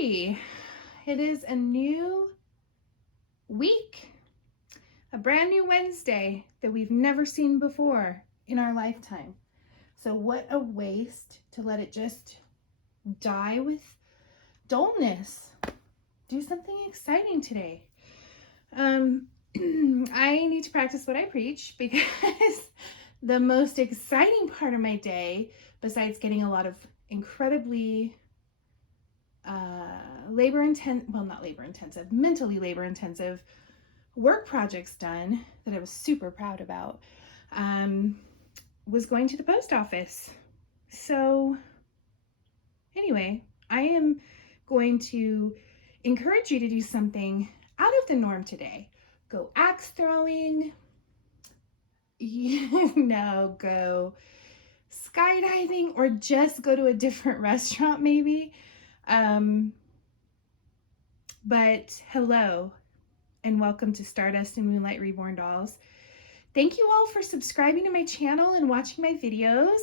Alrighty, it is a new week, a brand new Wednesday that we've never seen before in our lifetime. So what a waste to let it just die with dullness. Do something exciting today. I need to practice what I preach because the most exciting part of my day, besides getting a lot of incredibly mentally labor intensive work projects done that I was super proud about, was going to the post office. So anyway, I am going to encourage you to do something out of the norm today. Go axe throwing, go skydiving, or just go to a different restaurant maybe. But hello and welcome to Stardust and Moonlight Reborn Dolls. Thank you all for subscribing to my channel and watching my videos.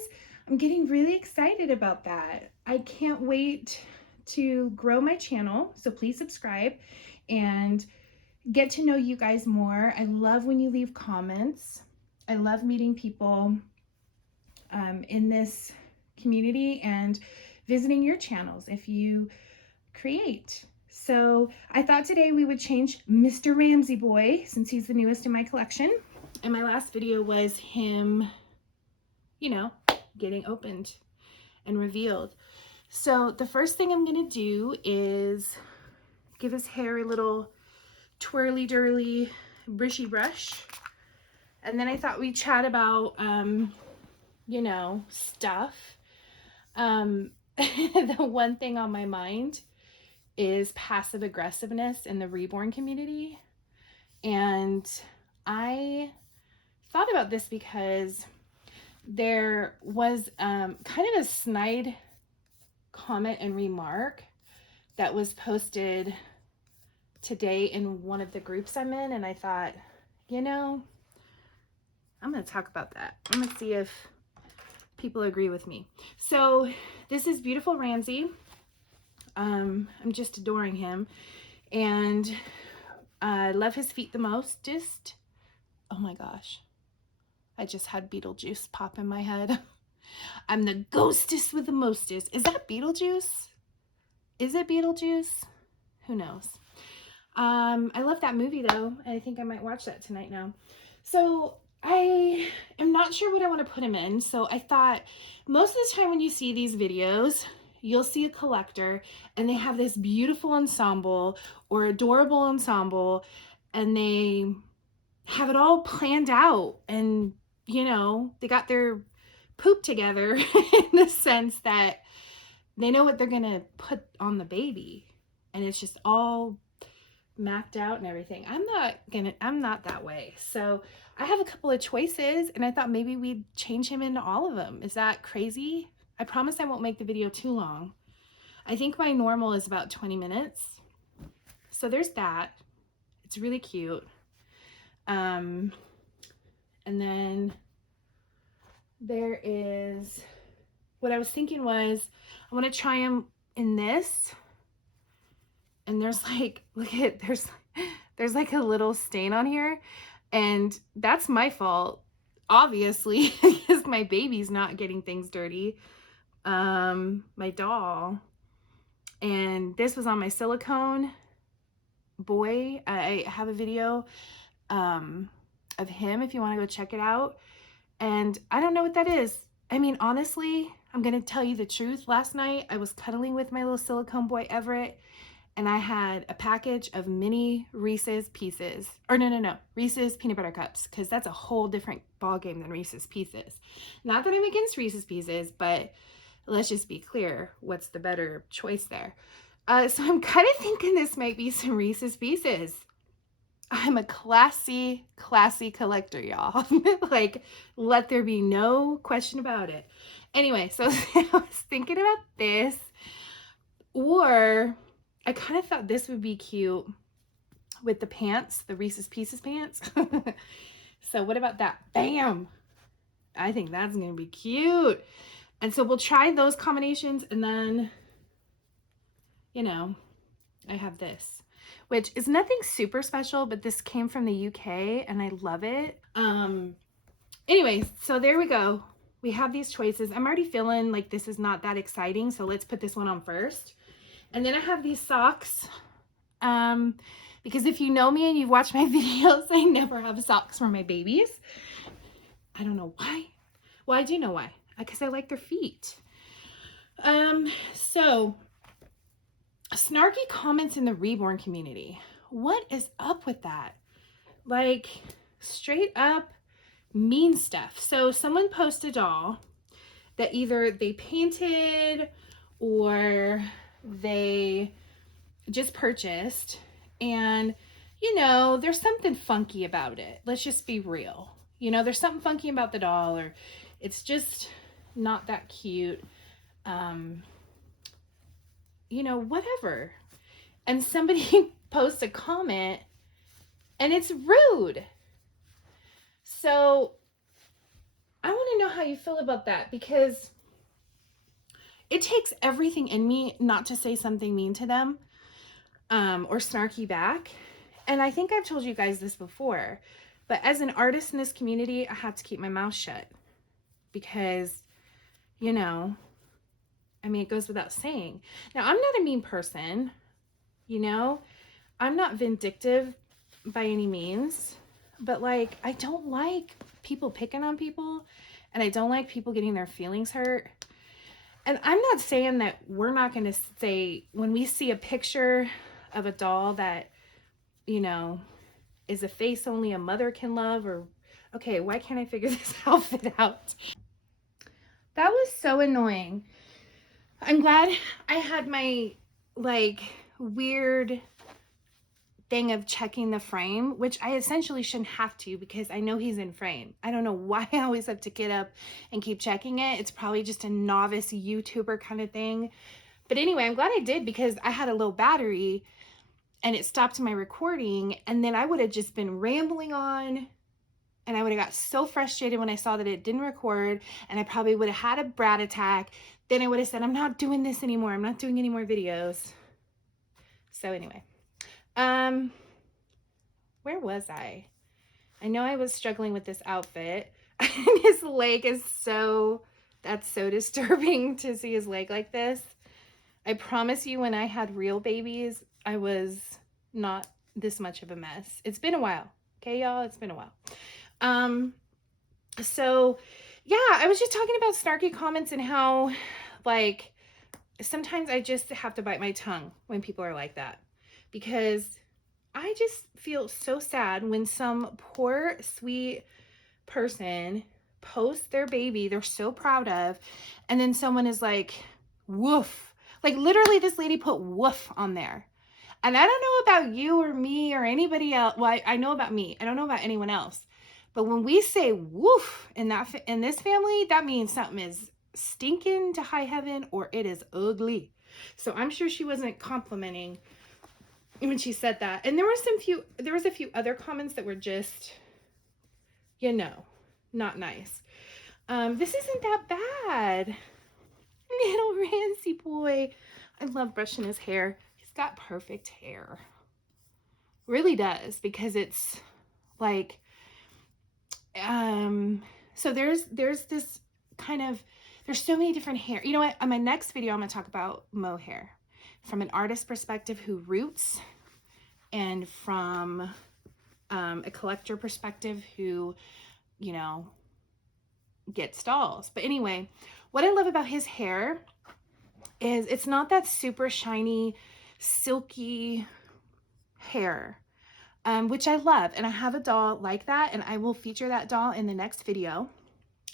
I'm getting really excited about that. I can't wait to grow my channel, so please subscribe and get to know you guys more. I love when you leave comments. I love meeting people in this community and visiting your channels if you create. So I thought today we would change Mr. Ramsey Boy since he's the newest in my collection. And my last video was him, getting opened and revealed. So the first thing I'm gonna do is give his hair a little twirly dirly brushy brush. And then I thought we'd chat about, stuff. The one thing on my mind is passive aggressiveness in the Reborn community. And I thought about this because there was kind of a snide comment and remark that was posted today in one of the groups I'm in, and I thought, I'm going to talk about that. I'm going to see if people agree with me. So this is beautiful Ramsey. I'm just adoring him, and I love his feet the most. Oh my gosh, I just had Beetlejuice pop in my head. I'm the ghostest with the mostest. Is that Beetlejuice? Is it Beetlejuice? Who knows? I love that movie though. I think I might watch that tonight now. So I am not sure what I want to put him in. So I thought most of the time when you see these videos, you'll see a collector and they have this beautiful ensemble or adorable ensemble, and they have it all planned out, and they got their poop together in the sense that they know what they're gonna put on the baby, and it's just all mapped out and everything. I'm not that way. So I have a couple of choices, and I thought maybe we'd change him into all of them. Is that crazy? I promise I won't make the video too long. I think my normal is about 20 minutes. So there's that. It's really cute. And then there is, what I was thinking was, I want to try him in this. And there's like, there's like a little stain on here. And that's my fault, obviously, because my baby's not getting things dirty. My doll. And this was on my silicone boy. I have a video of him if you want to go check it out. And I don't know what that is. I mean, honestly, I'm going to tell you the truth. Last night I was cuddling with my little silicone boy Everett, and I had a package of mini Reese's Pieces. Or no, Reese's Peanut Butter Cups, because that's a whole different ball game than Reese's Pieces. Not that I'm against Reese's Pieces, but let's just be clear, what's the better choice there? So I'm kind of thinking this might be some Reese's Pieces. I'm a classy collector, y'all. Like, let there be no question about it. Anyway, so I was thinking about this, or I kind of thought this would be cute with the pants, the Reese's Pieces pants. So what about that? Bam! I think that's going to be cute. And so we'll try those combinations, and then, I have this, which is nothing super special, but this came from the UK and I love it. Anyways, so there we go. We have these choices. I'm already feeling like this is not that exciting, so let's put this one on first. And then I have these socks. Because if you know me and you've watched my videos, I never have socks for my babies. I don't know why. Well, I do know why. Because I like their feet. So snarky comments in the Reborn community. What is up with that? Like, straight up mean stuff. So someone posted a doll that either they painted or they just purchased, and you know, there's something funky about it. Let's just be real. You know, there's something funky about the doll, or it's just not that cute. You know, whatever. And somebody posts a comment and it's rude. So I want to know how you feel about that, because it takes everything in me not to say something mean to them, or snarky back. And I think I've told you guys this before, but as an artist in this community, I have to keep my mouth shut because, you know, I mean, it goes without saying. Now, I'm not a mean person, you know, I'm not vindictive by any means, but like, I don't like people picking on people, and I don't like people getting their feelings hurt. And I'm not saying that we're not going to say, when we see a picture of a doll that, you know, is a face only a mother can love, or, okay, why can't I figure this outfit out? That was so annoying. I'm glad I had my, like, weird thing of checking the frame, which I essentially shouldn't have to because I know he's in frame. I don't know why I always have to get up and keep checking it. It's probably just a novice YouTuber kind of thing. But anyway, I'm glad I did, because I had a low battery and it stopped my recording, and then I would have just been rambling on, and I would have got so frustrated when I saw that it didn't record, and I probably would have had a brat attack. Then I would have said, I'm not doing this anymore. I'm not doing any more videos. So anyway, where was I? I know I was struggling with this outfit. His leg is that's so disturbing to see his leg like this. I promise you, when I had real babies, I was not this much of a mess. It's been a while. Okay, y'all, it's been a while. So yeah, I was just talking about snarky comments and how, like, sometimes I just have to bite my tongue when people are like that, because I just feel so sad when some poor, sweet person posts their baby they're so proud of, and then someone is like, woof. Like, literally, this lady put woof on there. And I don't know about you or me or anybody else. Well, I know about me. I don't know about anyone else. But when we say woof in this family, that means something is stinking to high heaven, or it is ugly. So I'm sure she wasn't complimenting when she said that. And there was a few other comments that were just, you know, not nice. This isn't that bad. Little Rancy boy. I love brushing his hair. He's got perfect hair. Really does, because it's like, so there's this kind of, there's so many different hair. You know what? On my next video, I'm going to talk about mohair from an artist perspective who roots, and from a collector perspective who, you know, gets dolls. But anyway, what I love about his hair is it's not that super shiny, silky hair, which I love. And I have a doll like that, and I will feature that doll in the next video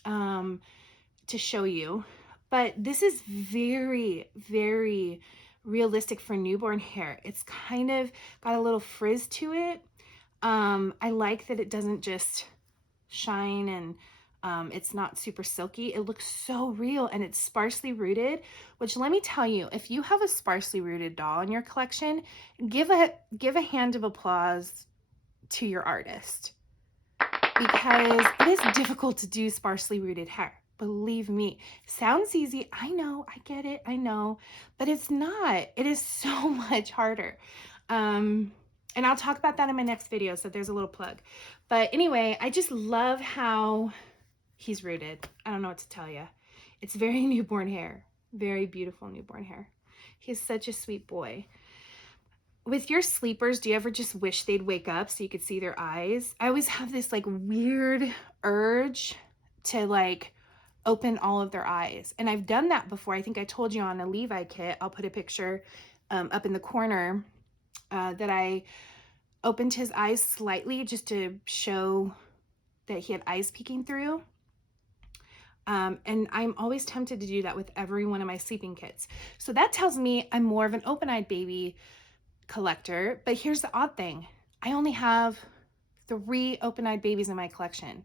to show you. But this is very, very realistic for newborn hair. It's kind of got a little frizz to it. I like that it doesn't just shine, and it's not super silky. It looks so real, and it's sparsely rooted, which, let me tell you, if you have a sparsely rooted doll in your collection, give a hand of applause to your artist, because it is difficult to do sparsely rooted hair. Believe me. Sounds easy. I know. I get it. I know. But it's not. It is so much harder. And I'll talk about that in my next video. So there's a little plug. But anyway, I just love how he's rooted. I don't know what to tell you. It's very newborn hair. Very beautiful newborn hair. He's such a sweet boy. With your sleepers, do you ever just wish they'd wake up so you could see their eyes? I always have this like weird urge to like open all of their eyes. And I've done that before. I think I told you on a Levi kit. I'll put a picture up in the corner that I opened his eyes slightly just to show that he had eyes peeking through. And I'm always tempted to do that with every one of my sleeping kits. So that tells me I'm more of an open-eyed baby collector. But here's the odd thing. I only have 3 open-eyed babies in my collection.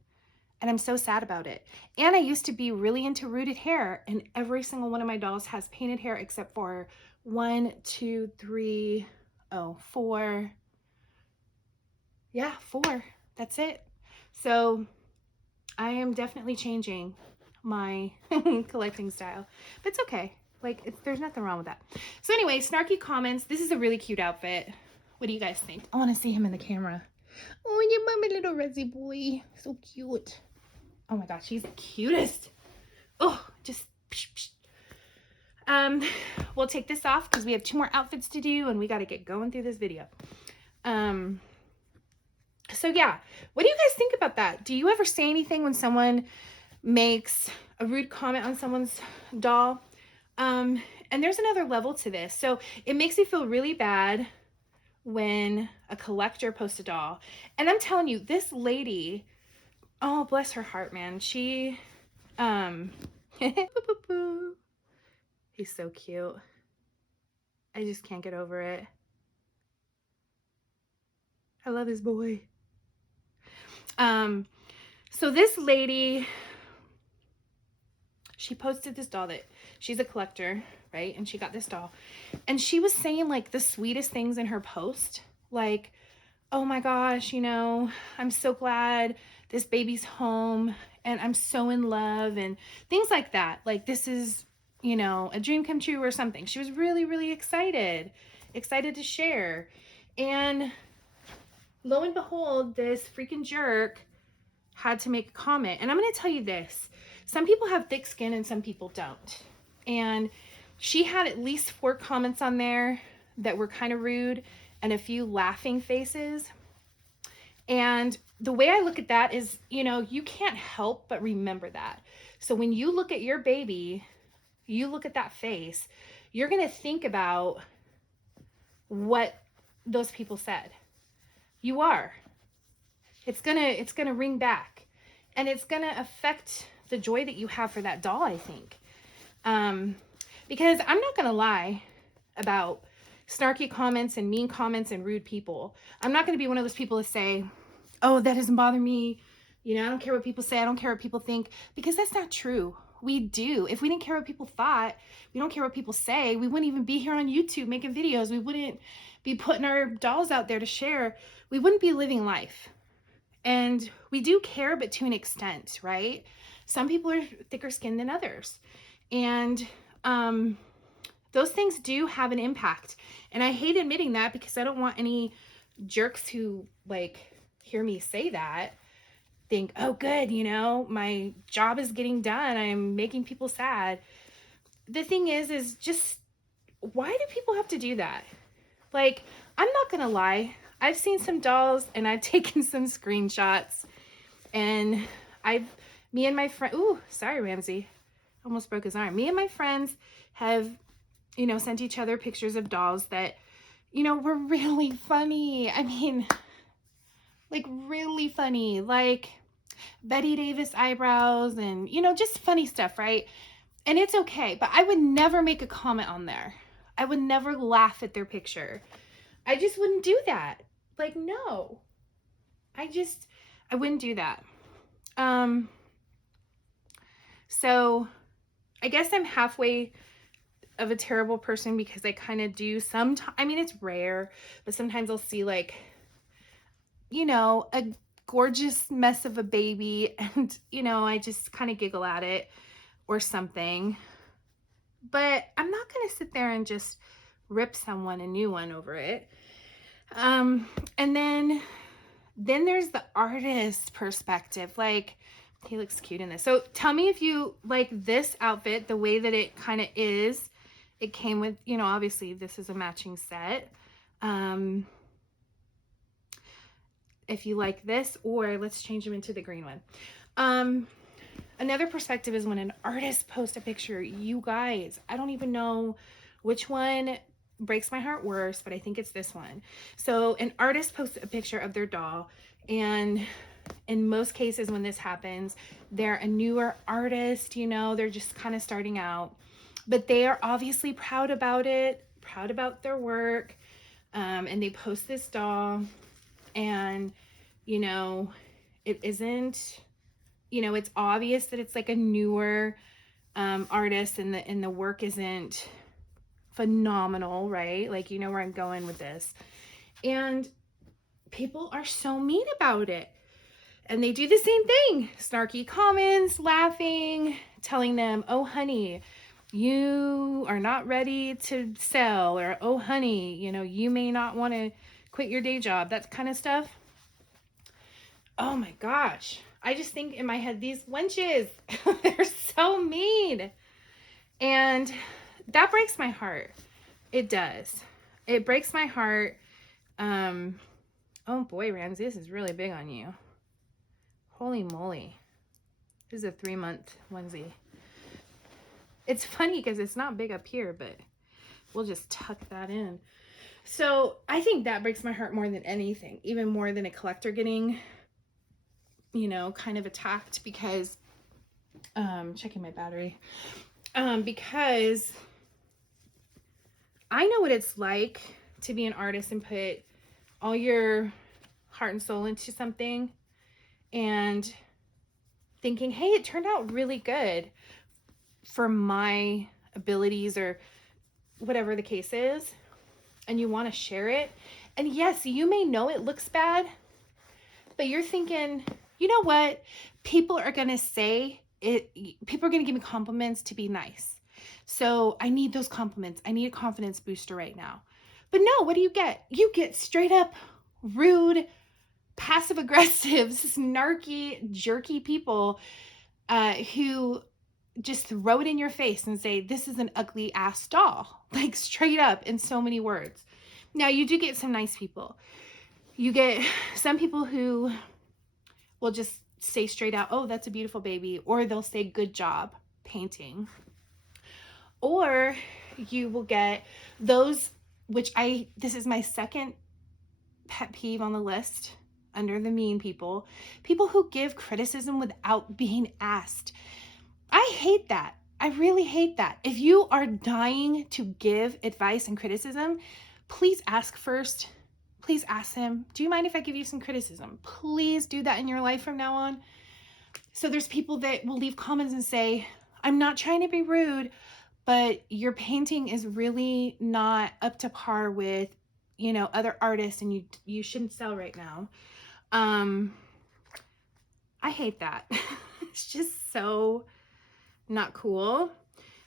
And I'm so sad about it. And I used to be really into rooted hair, and every single one of my dolls has painted hair except for 1, 2, 3, 4. Yeah, 4. That's it. So I am definitely changing my collecting style, but it's okay. Like, there's nothing wrong with that. So anyway, snarky comments. This is a really cute outfit. What do you guys think? I want to see him in the camera. Oh, you mommy little Rezzy boy. So cute. Oh my gosh, he's the cutest. Oh, just psh, psh. We'll take this off because we have 2 more outfits to do and we got to get going through this video. So yeah, what do you guys think about that? Do you ever say anything when someone makes a rude comment on someone's doll? And there's another level to this. So it makes me feel really bad when a collector posts a doll. And I'm telling you, this lady, oh, bless her heart, man. She, he's so cute. I just can't get over it. I love this boy. So this lady, she posted this doll that she's a collector, right? And she got this doll and she was saying like the sweetest things in her post. Like, oh my gosh, you know, I'm so glad this baby's home and I'm so in love and things like that. Like this is, you know, a dream come true or something. She was really, really excited to share. And lo and behold, this freaking jerk had to make a comment. And I'm going to tell you this. Some people have thick skin and some people don't. And she had at least 4 comments on there that were kind of rude and a few laughing faces. And the way I look at that is, you know, you can't help but remember that. So when you look at your baby, you look at that face, you're going to think about what those people said. You are. It's gonna ring back, and it's gonna affect the joy that you have for that doll, I think. Because I'm not gonna lie about snarky comments and mean comments and rude people. I'm not gonna be one of those people to say, oh, that doesn't bother me. You know, I don't care what people say. I don't care what people think, because that's not true. We do. If we didn't care what people thought, we don't care what people say, we wouldn't even be here on YouTube making videos. We wouldn't be putting our dolls out there to share. We wouldn't be living life. And we do care, but to an extent, right? Some people are thicker skinned than others. And those things do have an impact. And I hate admitting that because I don't want any jerks who like hear me say that think, oh good, you know, my job is getting done. I'm making people sad. The thing is just, why do people have to do that? Like, I'm not gonna lie. I've seen some dolls and I've taken some screenshots, and me and my friend, ooh, sorry, Ramsey, almost broke his arm. Me and my friends have, you know, sent each other pictures of dolls that, you know, were really funny. I mean, like really funny, like Betty Davis eyebrows and, you know, just funny stuff, right? And it's okay, but I would never make a comment on there. I would never laugh at their picture. I just wouldn't do that. Like, no, I wouldn't do that. So I guess I'm halfway of a terrible person because I kind of do sometimes, I mean, it's rare, but sometimes I'll see like, you know, a gorgeous mess of a baby and, you know, I just kind of giggle at it. or something. But I'm not going to sit there and just rip someone a new one over it. And then there's the artist perspective. Like, he looks cute in this. So tell me if you like this outfit, the way that it kind of is. It came with, you know, obviously this is a matching set. If you like this, or let's change them into the green one. Another perspective is when an artist posts a picture. You guys, I don't even know which one breaks my heart worse, but I think it's this one. So an artist posts a picture of their doll, and in most cases when this happens, they're a newer artist, you know, they're just kind of starting out, but they are obviously proud about it, proud about their work, and they post this doll, and, you know, it isn't, you know, it's obvious that it's like a newer artist, and the work isn't phenomenal, right? Like, you know where I'm going with this. And people are so mean about it. And they do the same thing. Snarky comments, laughing, telling them, oh, honey, you are not ready to sell, or, oh, honey, you know, you may not want to quit your day job, that kind of stuff. Oh my gosh. I just think in my head, these wenches, they're so mean. And that breaks my heart. It does. It breaks my heart. Oh boy, Ramsey, this is really big on you. Holy moly. This is a 3-month onesie. It's funny because it's not big up here, but we'll just tuck that in. So I think that breaks my heart more than anything, even more than a collector getting, you know, kind of attacked, because, checking my battery, because I know what it's like to be an artist and put all your heart and soul into something and thinking, hey, it turned out really good for my abilities, or whatever the case is, and you want to share it. And yes, you may know it looks bad, but you're thinking, you know what? People are going to say it. People are going to give me compliments to be nice. So I need those compliments. I need a confidence booster right now. But no, what do you get? You get straight up rude, passive aggressive, snarky, jerky people who just throw it in your face and say, this is an ugly ass doll, like straight up in so many words. Now, you do get some nice people. You get some people who will just say straight out, oh, that's a beautiful baby, or they'll say, good job painting. Or you will get those, which this is my second pet peeve on the list under the mean people who give criticism without being asked. I hate that. I really hate that. If you are dying to give advice and criticism, please ask first. Please ask them, do you mind if I give you some criticism? Please do that in your life from now on. So there's people that will leave comments and say, I'm not trying to be rude, but your painting is really not up to par with, you know, other artists, and you shouldn't sell right now. I hate that. It's just so not cool.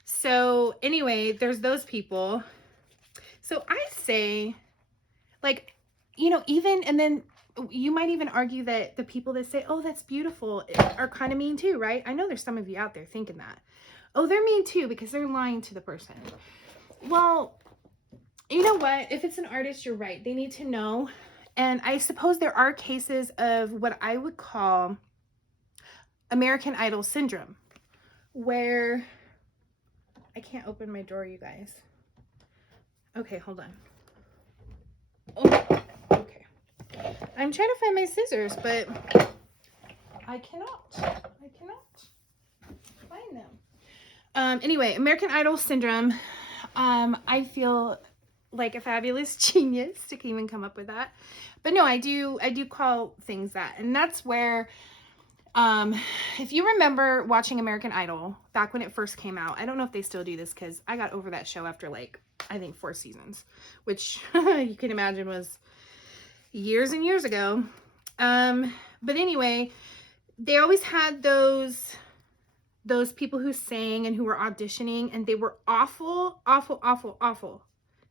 So anyway, there's those people. So I say, like, you know, even, and then you might even argue that the people that say, oh, that's beautiful, are kind of mean too, right? I know there's some of you out there thinking that. Oh, they're mean too because they're lying to the person. Well, you know what? If it's an artist, you're right. They need to know. And I suppose there are cases of what I would call American Idol syndrome, where I can't open my drawer, you guys. Okay, hold on. Oh, okay. I'm trying to find my scissors, but I cannot find them. Anyway, American Idol syndrome. I feel like a fabulous genius to even come up with that. But no, I do call things that. And that's where, if you remember watching American Idol back when it first came out, I don't know if they still do this because I got over that show after like, I think 4 seasons, which you can imagine was years and years ago. But anyway, they always had those those people who sang and who were auditioning, and they were awful, awful, awful, awful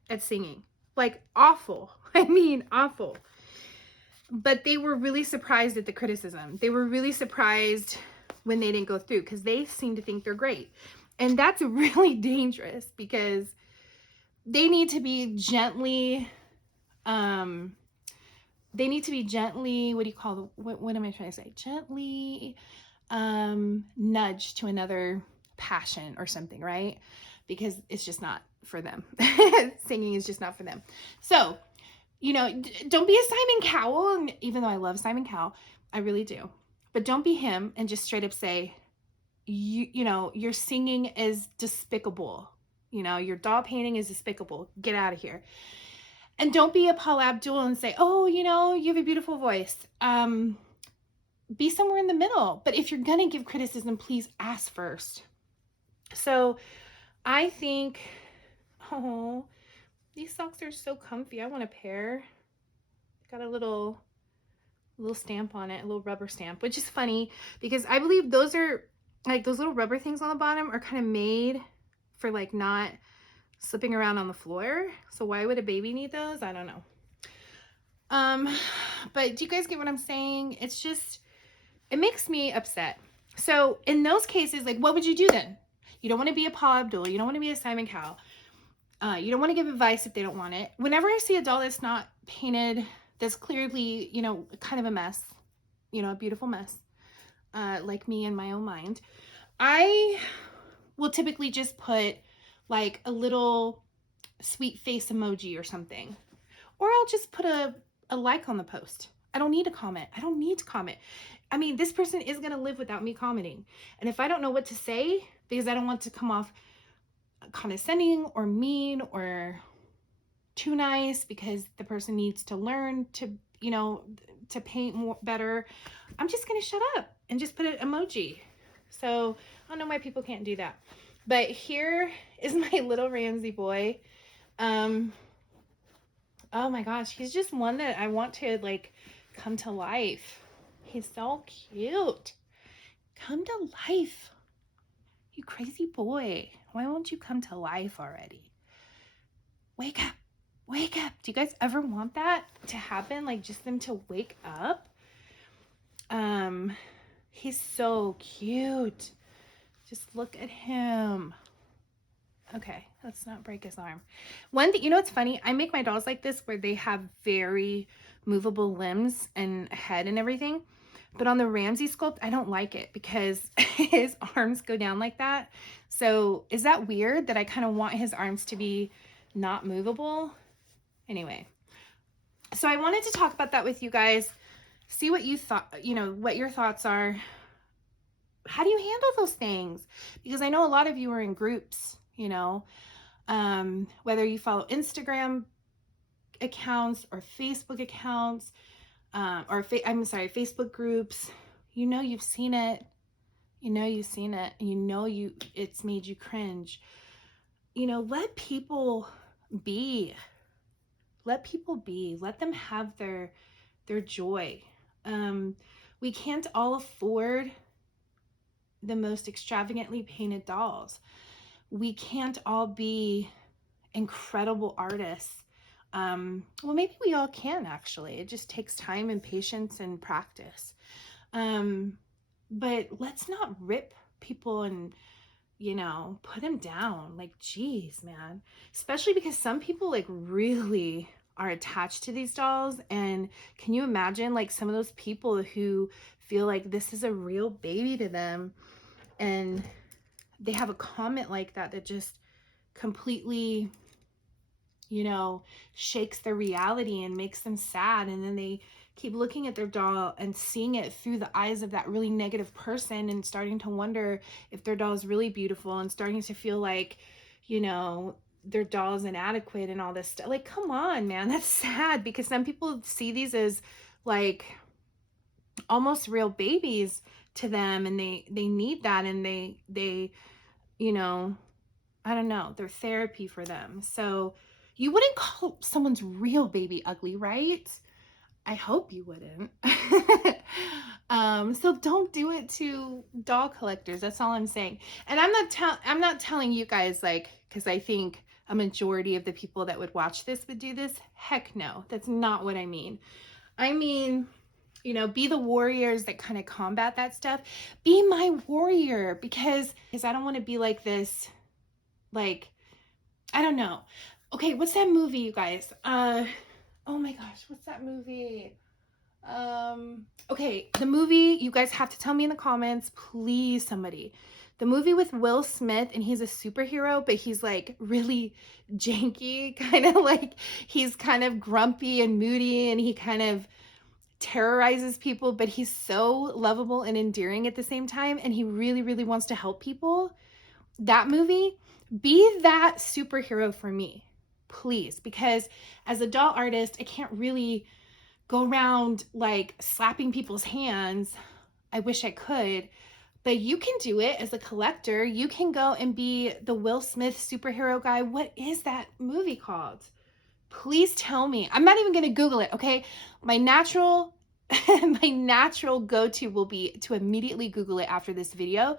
at singing. Like awful. I mean, awful. But they were really surprised at the criticism. They were really surprised when they didn't go through, because they seem to think they're great. And that's really dangerous, because they need to be gently, what do you call the, what am I trying to say? Gently nudge to another passion or something, right? Because it's just not for them. Singing is just not for them. So, you know, don't be a Simon Cowell. And even though I love Simon Cowell, I really do. But don't be him and just straight up say, you know, your singing is despicable. You know, your doll painting is despicable. Get out of here. And don't be a Paula Abdul and say, oh, you know, you have a beautiful voice. Be somewhere in the middle. But if you're going to give criticism, please ask first. So I think, oh, these socks are so comfy. I want a pair. Got a little stamp on it, a little rubber stamp, which is funny because I believe those are like those little rubber things on the bottom are kind of made for like not slipping around on the floor. So why would a baby need those? I don't know. But do you guys get what I'm saying? It's just, it makes me upset. So in those cases, like, what would you do then? You don't want to be a Paula Abdul. You don't want to be a Simon Cowell. You don't want to give advice if they don't want it. Whenever I see a doll that's not painted, that's clearly, you know, kind of a mess, you know, a beautiful mess, like me in my own mind, I will typically just put like a little sweet face emoji or something. Or I'll just put a like on the post. I don't need to comment. I don't need to comment. I mean, this person is going to live without me commenting. And if I don't know what to say, because I don't want to come off condescending or mean or too nice, because the person needs to learn to, you know, to paint more better, I'm just going to shut up and just put an emoji. So I don't know why people can't do that. But here is my little Ramsey boy. Oh my gosh, he's just one that I want to like come to life. He's so cute. Come to life. You crazy boy. Why won't you come to life already? Wake up. Wake up. Do you guys ever want that to happen? Like just them to wake up? He's so cute. Just look at him. Okay, let's not break his arm. One thing, you know what's funny? I make my dolls like this where they have very movable limbs and head and everything. But on the Ramsey sculpt, I don't like it because his arms go down like that. So is that weird that I kind of want his arms to be not movable? Anyway, so I wanted to talk about that with you guys. See what you thought, you know, what your thoughts are. How do you handle those things? Because I know a lot of you are in groups, you know, whether you follow Instagram accounts or Facebook accounts, Facebook groups, you know, you've seen it, and you know, it's made you cringe. You know, let people be, let them have their joy. We can't all afford the most extravagantly painted dolls. We can't all be incredible artists. Well, maybe we all can actually. It just takes time and patience and practice. But let's not rip people and, you know, put them down. Like, geez, man. Especially because some people like really are attached to these dolls. And can you imagine like some of those people who feel like this is a real baby to them, and they have a comment like that that just completely, you know, shakes their reality and makes them sad. And then they keep looking at their doll and seeing it through the eyes of that really negative person and starting to wonder if their doll is really beautiful and starting to feel like, you know, their doll is inadequate and all this stuff. Like, come on, man, that's sad, because some people see these as like almost real babies to them, and they need that, and they you know, I don't know, they're therapy for them. So you wouldn't call someone's real baby ugly, right? I hope you wouldn't. So don't do it to doll collectors. That's all I'm saying. And I'm not telling you guys, like, because I think a majority of the people that would watch this would do this. Heck no, that's not what I mean. I mean, you know, be the warriors that kind of combat that stuff. Be my warrior, because I don't want to be like this, like, I don't know. Okay, what's that movie, you guys? Oh my gosh, what's that movie? Okay, the movie, you guys have to tell me in the comments, please, somebody. The movie with Will Smith, and he's a superhero, but he's like really janky, kind of like he's kind of grumpy and moody, and he kind of terrorizes people, but he's so lovable and endearing at the same time, and he really, really wants to help people. That movie, be that superhero for me, please, because as a doll artist, I can't really go around like slapping people's hands. I wish I could, but you can do it as a collector. You can go and be the Will Smith superhero guy. What is that movie called? Please tell me. I'm not even going to Google it, okay? My natural my natural go-to will be to immediately Google it after this video,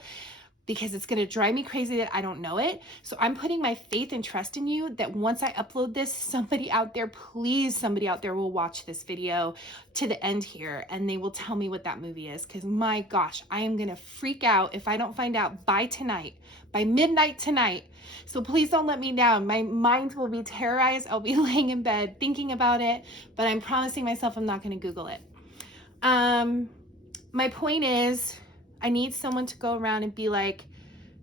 because it's going to drive me crazy that I don't know it. So I'm putting my faith and trust in you that once I upload this, somebody out there, please, somebody out there will watch this video to the end here, and they will tell me what that movie is, because my gosh, I am going to freak out if I don't find out by tonight, by midnight tonight. So please don't let me down. My mind will be terrorized. I'll be laying in bed thinking about it, but I'm promising myself I'm not going to Google it. My point is, I need someone to go around and be like,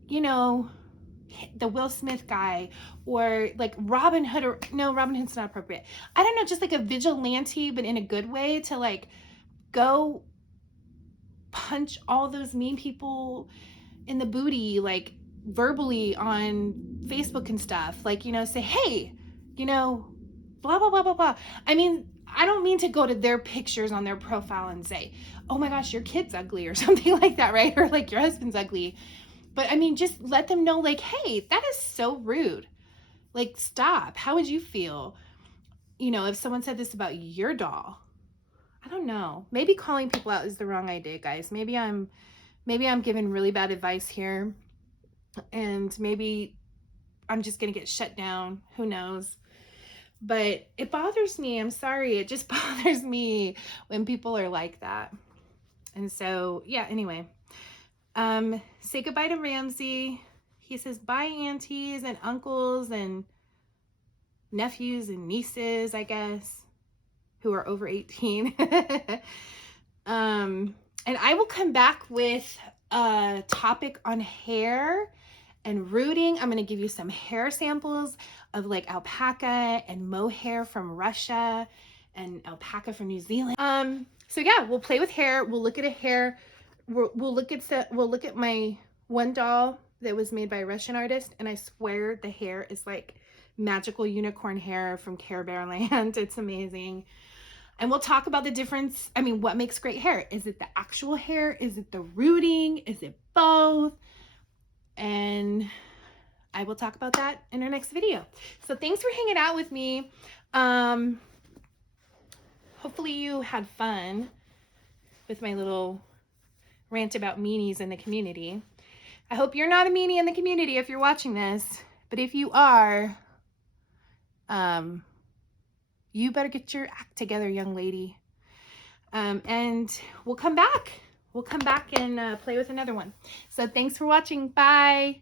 you know, the Will Smith guy, or like Robin Hood, or no, Robin Hood's not appropriate. I don't know, just like a vigilante, but in a good way, to like go punch all those mean people in the booty, like verbally on Facebook and stuff. Like, you know, say, hey, you know, blah, blah, blah, blah, blah. I mean, I don't mean to go to their pictures on their profile and say, oh my gosh, your kid's ugly or something like that, right? Or like your husband's ugly. But I mean, just let them know, like, hey, that is so rude. Like, stop. How would you feel, you know, if someone said this about your doll? I don't know. Maybe calling people out is the wrong idea, guys. Maybe I'm giving really bad advice here, and maybe I'm just gonna get shut down. Who knows? But it bothers me. I'm sorry. It just bothers me when people are like that. And so, yeah, anyway. Say goodbye to Ramsey. He says, bye, aunties and uncles and nephews and nieces, I guess, who are over 18. And I will come back with a topic on hair and rooting. I'm going to give you some hair samples of like alpaca and mohair from Russia and alpaca from New Zealand. So yeah, we'll play with hair. We'll look at a hair. We'll look at my one doll that was made by a Russian artist, and I swear the hair is like magical unicorn hair from Care Bear Land. It's amazing. And we'll talk about the difference. I mean, what makes great hair? Is it the actual hair? Is it the rooting? Is it both? And I will talk about that in our next video. So thanks for hanging out with me. Hopefully you had fun with my little rant about meanies in the community. I hope you're not a meanie in the community if you're watching this, but if you are, you better get your act together, young lady. And we'll come back. We'll come back and play with another one. So thanks for watching. Bye.